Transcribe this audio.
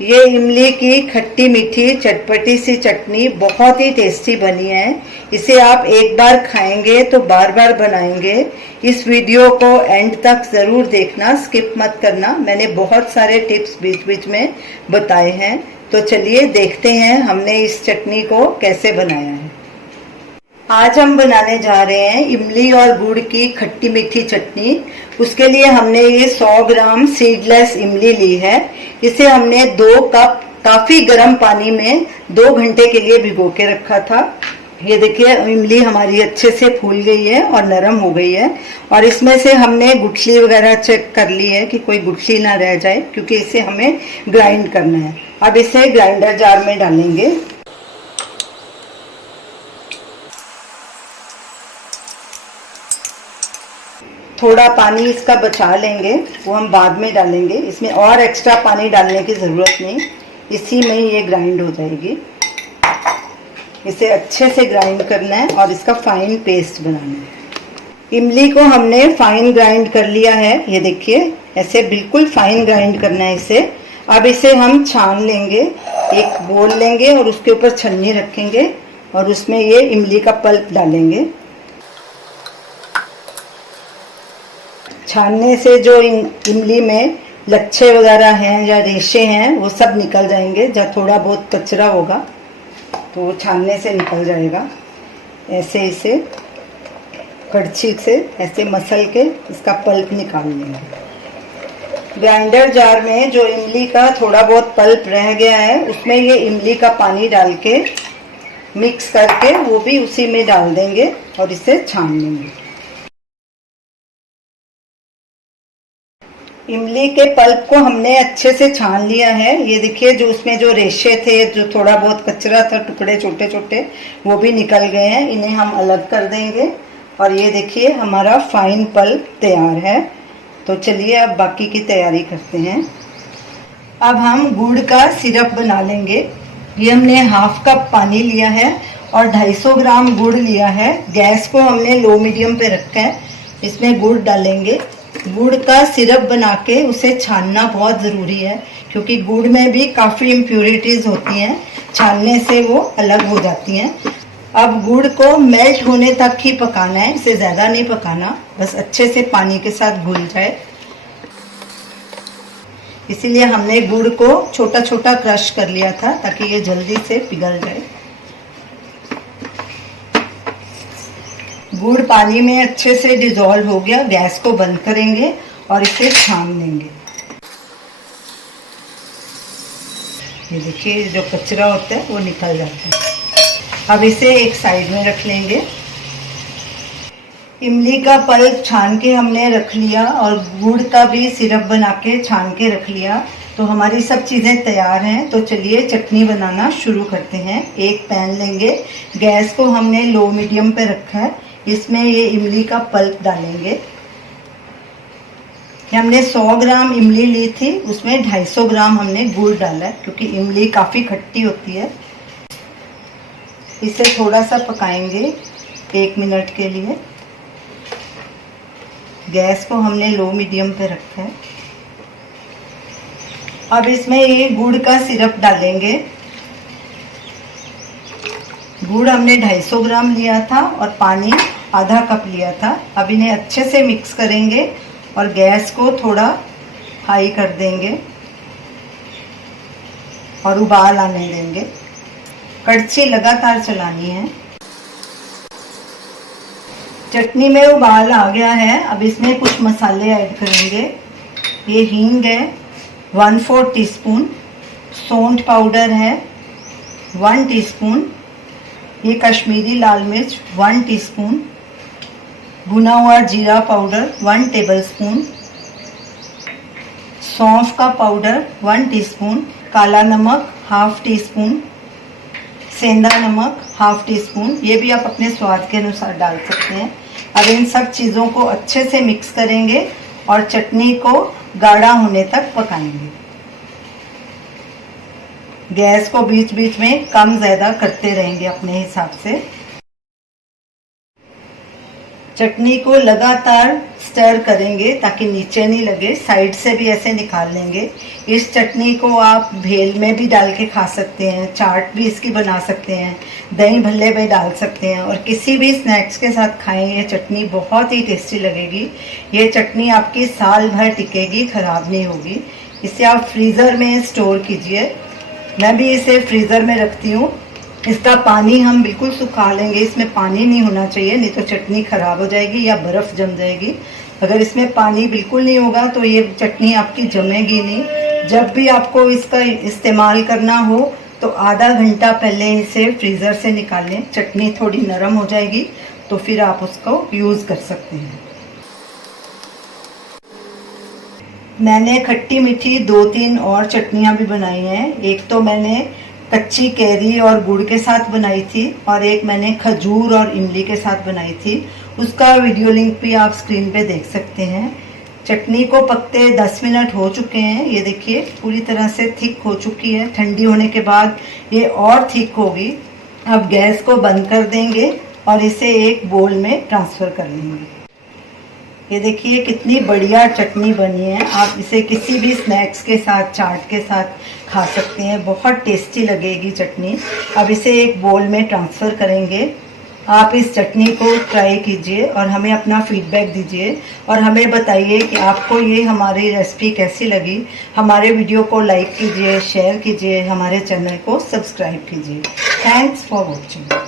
ये इमली की खट्टी मीठी चटपटी सी चटनी बहुत ही टेस्टी बनी है। इसे आप एक बार खाएंगे तो बार बार बनाएंगे। इस वीडियो को एंड तक ज़रूर देखना, स्किप मत करना। मैंने बहुत सारे टिप्स बीच बीच में बताए हैं। तो चलिए देखते हैं हमने इस चटनी को कैसे बनाया है। आज हम बनाने जा रहे हैं इमली और गुड़ की खट्टी मीठी चटनी। उसके लिए हमने ये 100 ग्राम सीडलेस इमली ली है। इसे हमने 2 कप काफ़ी गर्म पानी में 2 घंटे के लिए भिगो के रखा था। ये देखिए इमली हमारी अच्छे से फूल गई है और नरम हो गई है। और इसमें से हमने गुठली वगैरह चेक कर ली है कि कोई गुठली ना रह जाए, क्योंकि इसे हमें ग्राइंड करना है। अब इसे ग्राइंडर जार में डालेंगे। थोड़ा पानी इसका बचा लेंगे, वो हम बाद में डालेंगे। इसमें और एक्स्ट्रा पानी डालने की ज़रूरत नहीं, इसी में ही ये ग्राइंड हो जाएगी। इसे अच्छे से ग्राइंड करना है और इसका फाइन पेस्ट बनाना है। इमली को हमने फाइन ग्राइंड कर लिया है। ये देखिए ऐसे बिल्कुल फाइन ग्राइंड करना है इसे। अब इसे हम छान लेंगे, एक बोल लेंगे और उसके ऊपर छन्नी रखेंगे और उसमें ये इमली का पल्प डालेंगे। छानने से जो इमली में लच्छे वगैरह हैं या रेशे हैं वो सब निकल जाएंगे। जब थोड़ा बहुत कचरा होगा तो वो छानने से निकल जाएगा। ऐसे इसे कड़छी से ऐसे मसल के इसका पल्प निकाल लेंगे। ग्राइंडर जार में जो इमली का थोड़ा बहुत पल्प रह गया है उसमें ये इमली का पानी डाल के मिक्स करके वो भी उसी में डाल देंगे और इसे छान लेंगे। इमली के पल्प को हमने अच्छे से छान लिया है। ये देखिए जो उसमें जो रेशे थे, जो थोड़ा बहुत कचरा था, टुकड़े छोटे छोटे, वो भी निकल गए हैं। इन्हें हम अलग कर देंगे और ये देखिए हमारा फाइन पल्प तैयार है। तो चलिए अब बाकी की तैयारी करते हैं। अब हम गुड़ का सिरप बना लेंगे। ये हमने हाफ कप पानी लिया है और 250 ग्राम गुड़ लिया है। गैस को हमने लो मीडियम पे रखा है। इसमें गुड़ डालेंगे। गुड़ का सिरप बना के उसे छानना बहुत ज़रूरी है, क्योंकि गुड़ में भी काफ़ी इम्प्योरिटीज़ होती हैं, छानने से वो अलग हो जाती हैं। अब गुड़ को मेल्ट होने तक ही पकाना है, इसे ज़्यादा नहीं पकाना, बस अच्छे से पानी के साथ घुल जाए। इसीलिए हमने गुड़ को छोटा छोटा क्रश कर लिया था ताकि ये जल्दी से पिघल जाए। गुड़ पानी में अच्छे से डिज़ोल्व हो गया। गैस को बंद करेंगे और इसे छान लेंगे। ये देखिए जो कचरा होता है वो निकल जाता है। अब इसे एक साइड में रख लेंगे। इमली का पल्प छान के हमने रख लिया और गुड़ का भी सिरप बना के छान के रख लिया। तो हमारी सब चीज़ें तैयार हैं। तो चलिए चटनी बनाना शुरू करते हैं। एक पैन लेंगे, गैस को हमने लो मीडियम पे रखा है। इसमें ये इमली का पल्प डालेंगे। हमने 100 ग्राम इमली ली थी, उसमें 250 ग्राम हमने गुड़ डाला है, क्योंकि इमली काफ़ी खट्टी होती है। इसे थोड़ा सा पकाएंगे 1 मिनट के लिए। गैस को हमने लो मीडियम पे रखा है। अब इसमें ये गुड़ का सिरप डालेंगे। गुड़ हमने 250 ग्राम लिया था और पानी आधा कप लिया था। अब इन्हें अच्छे से मिक्स करेंगे और गैस को थोड़ा हाई कर देंगे और उबाल आने देंगे। कड़छी लगातार चलानी है। चटनी में उबाल आ गया है। अब इसमें कुछ मसाले ऐड करेंगे। ये हींग है 1/4 टीस्पून, सौंठ पाउडर है 1 टीस्पून, ये कश्मीरी लाल मिर्च 1 टीस्पून, भुना हुआ जीरा पाउडर 1 टेबलस्पून, सौंफ का पाउडर 1 टीस्पून, काला नमक 1/2 टीस्पून, सेंधा नमक 1/2 टीस्पून। ये भी आप अपने स्वाद के अनुसार डाल सकते हैं। अब इन सब चीज़ों को अच्छे से मिक्स करेंगे और चटनी को गाढ़ा होने तक पकाएंगे। गैस को बीच बीच में कम ज़्यादा करते रहेंगे अपने हिसाब से। चटनी को लगातार स्टर करेंगे ताकि नीचे नहीं लगे, साइड से भी ऐसे निकाल लेंगे। इस चटनी को आप भेल में भी डाल के खा सकते हैं, चाट भी इसकी बना सकते हैं, दही भल्ले में डाल सकते हैं और किसी भी स्नैक्स के साथ खाएं। ये चटनी बहुत ही टेस्टी लगेगी। ये चटनी आपकी साल भर टिकेगी, ख़राब नहीं होगी। इसे आप फ्रीज़र में स्टोर कीजिए। मैं भी इसे फ्रीज़र में रखती हूँ। इसका पानी हम बिल्कुल सुखा लेंगे, इसमें पानी नहीं होना चाहिए, नहीं तो चटनी ख़राब हो जाएगी या बर्फ़ जम जाएगी। अगर इसमें पानी बिल्कुल नहीं होगा तो ये चटनी आपकी जमेगी नहीं। जब भी आपको इसका इस्तेमाल करना हो तो आधा घंटा पहले इसे फ्रीज़र से निकाल लें। चटनी थोड़ी नरम हो जाएगी तो फिर आप उसको यूज़ कर सकते हैं। मैंने खट्टी मीठी 2-3 और चटनियाँ भी बनाई हैं। एक तो मैंने कच्ची कैरी और गुड़ के साथ बनाई थी और एक मैंने खजूर और इमली के साथ बनाई थी। उसका वीडियो लिंक भी आप स्क्रीन पे देख सकते हैं। चटनी को पकते 10 मिनट हो चुके हैं। ये देखिए पूरी तरह से थिक हो चुकी है। ठंडी होने के बाद ये और थिक होगी। अब गैस को बंद कर देंगे और इसे एक बोल में ट्रांसफ़र कर लेंगे। ये देखिए कितनी बढ़िया चटनी बनी है। आप इसे किसी भी स्नैक्स के साथ, चाट के साथ खा सकते हैं। बहुत टेस्टी लगेगी चटनी। अब इसे एक बोल में ट्रांसफ़र करेंगे। आप इस चटनी को ट्राई कीजिए और हमें अपना फीडबैक दीजिए और हमें बताइए कि आपको ये हमारी रेसिपी कैसी लगी। हमारे वीडियो को लाइक कीजिए, शेयर कीजिए, हमारे चैनल को सब्सक्राइब कीजिए। Thanks for watching.